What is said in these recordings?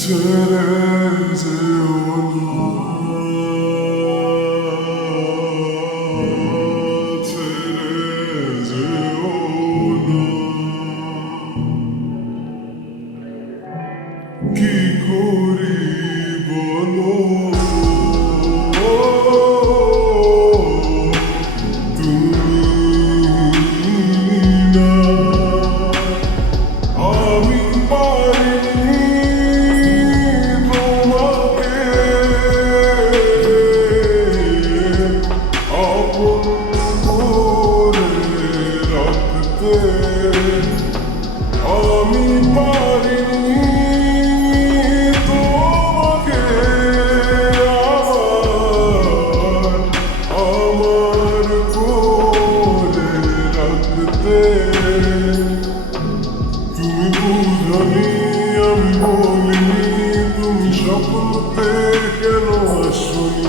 ছেড়ে যেও না, ছেড়ে যেও না। কি করি বলো, আমি পারিনি তোমাকে আবার আমার করে রাখতে। তুমি বুঝনি, আমি বলিনি, তুমি স্বপ্নতে কেন আসনি?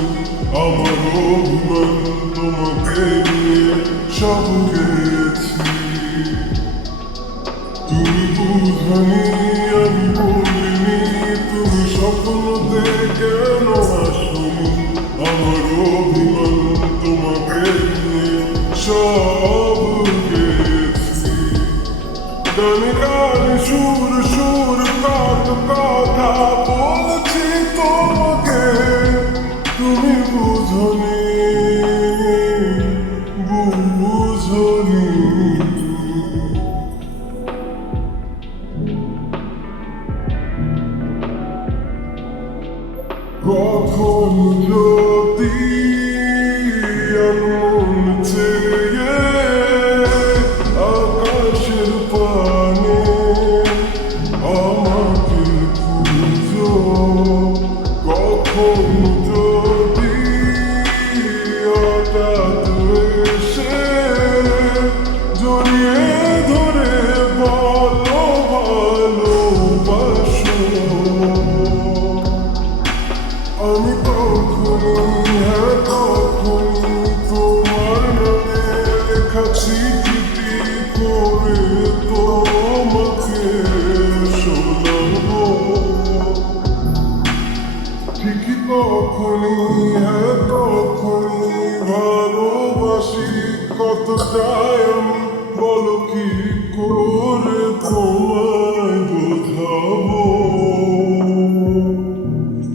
আমার অভিমান তোমাকে নিয়ে সব গেছি। তুমি বুঝনি, আমি বলিনি, তুমি স্বপ্নতে কেন আসনি? আমার অভিমান তোমাকে নিয়ে সব গেছি। গানে গানে সুর সুর কত কথা বলছি তোমাকে, তুমি বুঝনি, বুঝনি। কখন যদি এমন চেয়ে আকাশের পানে আমাকে খুঁজো, কখন যদি হঠাৎ এসে জড়িয়ে ধরে বলো ভালোবাসো, আমি তখনই, হ্যাঁ তখনই তোমার নামে লেখা চিঠিটি করে তোমাকে শোনাবো। ঠিকই তখনই, হ্যাঁ তখনই ভালোবাসি কতটাই আমি, বলো কি করে তোমায় বোঝাবো?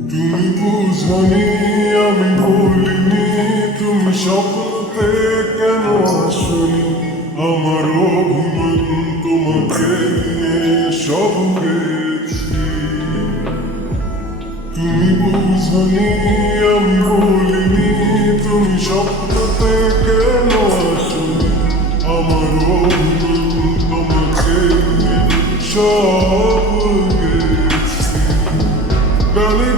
তুমি বুঝনি, আমি বলিনি, তুমি স্বপ্নতে কেন আসনি? আমার অভিমান তোমাকে নিয়ে সব গেছি। তুমি বুঝনি, আমি বলিনি, তুমি স্বপ্নতে কেন আসনি? আমার অভিমান তোমাকে নিয়ে সব গেছি। গানে